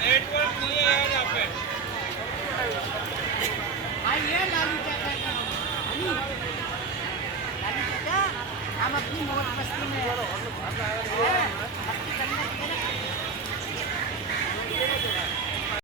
Network नहीं है यार यहाँ पे। आइए लालू चाचा का लालू चाचा हम अपनी मौज मस्ती में